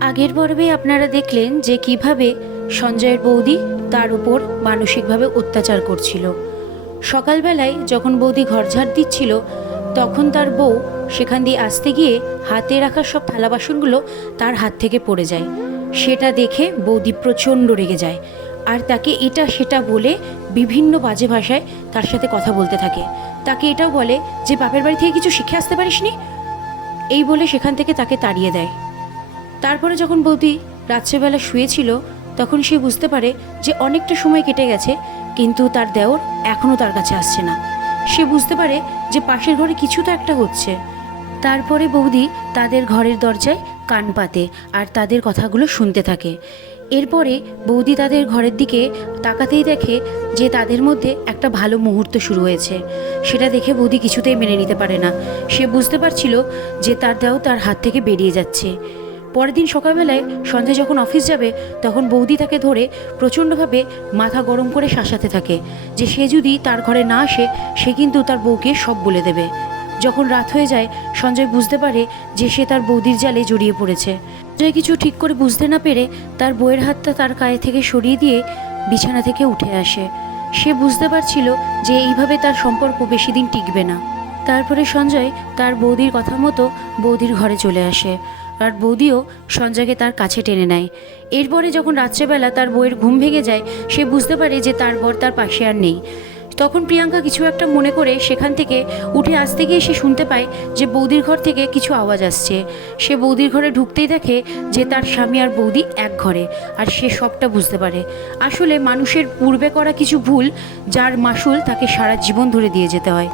আগের পর্বে আপনারা দেখলেন যে কিভাবে সঞ্জয়ের বৌদি তার উপর মানসিকভাবে অত্যাচার করছিল। সকালবেলায় যখন বৌদি ঘর ঝাড় দিচ্ছিল তখন তার বউ সেখান দিয়ে আসতে গিয়ে হাতে রাখা সব থালা বাসনগুলো তার হাত থেকে পড়ে যায়। সেটা দেখে বৌদি প্রচণ্ড রেগে যায় আর তাকে এটা সেটা বলে বিভিন্ন বাজে ভাষায় তার সাথে কথা বলতে থাকে। তাকে এটাও বলে যে বাপের বাড়ি থেকে কিছু শিখে আসতে পারিসনি, এই বলে সেখান থেকে তাকে তাড়িয়ে দেয়। তারপরে যখন বৌদি রাত্রেবেলা শুয়েছিল তখন সে বুঝতে পারে যে অনেকটা সময় কেটে গেছে কিন্তু তার দেওর এখনও তার কাছে আসছে না। সে বুঝতে পারে যে পাশের ঘরে কিছু তো একটা হচ্ছে। তারপরে বৌদি তাদের ঘরের দরজায় কান পাতে আর তাদের কথাগুলো শুনতে থাকে। এরপরে বৌদি তাদের ঘরের দিকে তাকাতেই দেখে যে তাদের মধ্যে একটা ভালো মুহূর্ত শুরু হয়েছে। সেটা দেখে বৌদি কিছুতেই মেনে নিতে পারে না। সে বুঝতে পারছিল যে তার দেও তার হাত থেকে বেরিয়ে যাচ্ছে। পরের দিন সকালবেলায় সঞ্জয় যখন অফিস যাবে তখন বৌদি তাকে ধরে প্রচণ্ডভাবে মাথা গরম করে শাসাতে থাকে যে সে যদি তার ঘরে না আসে সে কিন্তু তার বউকে সব বলে দেবে। যখন রাত হয়ে যায় সঞ্জয় বুঝতে পারে যে সে তার বৌদির জালে জড়িয়ে পড়েছে। সঞ্জয় কিছু ঠিক করে বুঝতে না পেরে তার বউয়ের হাতটা তার গায়ে থেকে সরিয়ে দিয়ে বিছানা থেকে উঠে আসে। সে বুঝতে পারছিল যে এইভাবে তার সম্পর্ক বেশি দিন টিকবে না। তারপরে সঞ্জয় তার বৌদির কথা মতো বৌদির ঘরে চলে আসে আর বৌদিও সঞ্জয়কে তার কাছে টেনে নেয়। এরপরে যখন রাত্রেবেলা তার বউয়ের ঘুম ভেঙে যায় সে বুঝতে পারে যে তার বর তার পাশে আর নেই। তখন প্রিয়াঙ্কা কিছু একটা মনে করে সেখান থেকে উঠে আসতে গিয়ে সে শুনতে পায় যে বৌদির ঘর থেকে কিছু আওয়াজ আসছে। সে বৌদির ঘরে ঢুকতেই দেখে যে তার স্বামী আর বৌদি এক ঘরে, আর সে সবটা বুঝতে পারে। আসলে মানুষের পূর্বে করা কিছু ভুল যার মাসুল তাকে সারা জীবন ধরে দিয়ে যেতে হয়।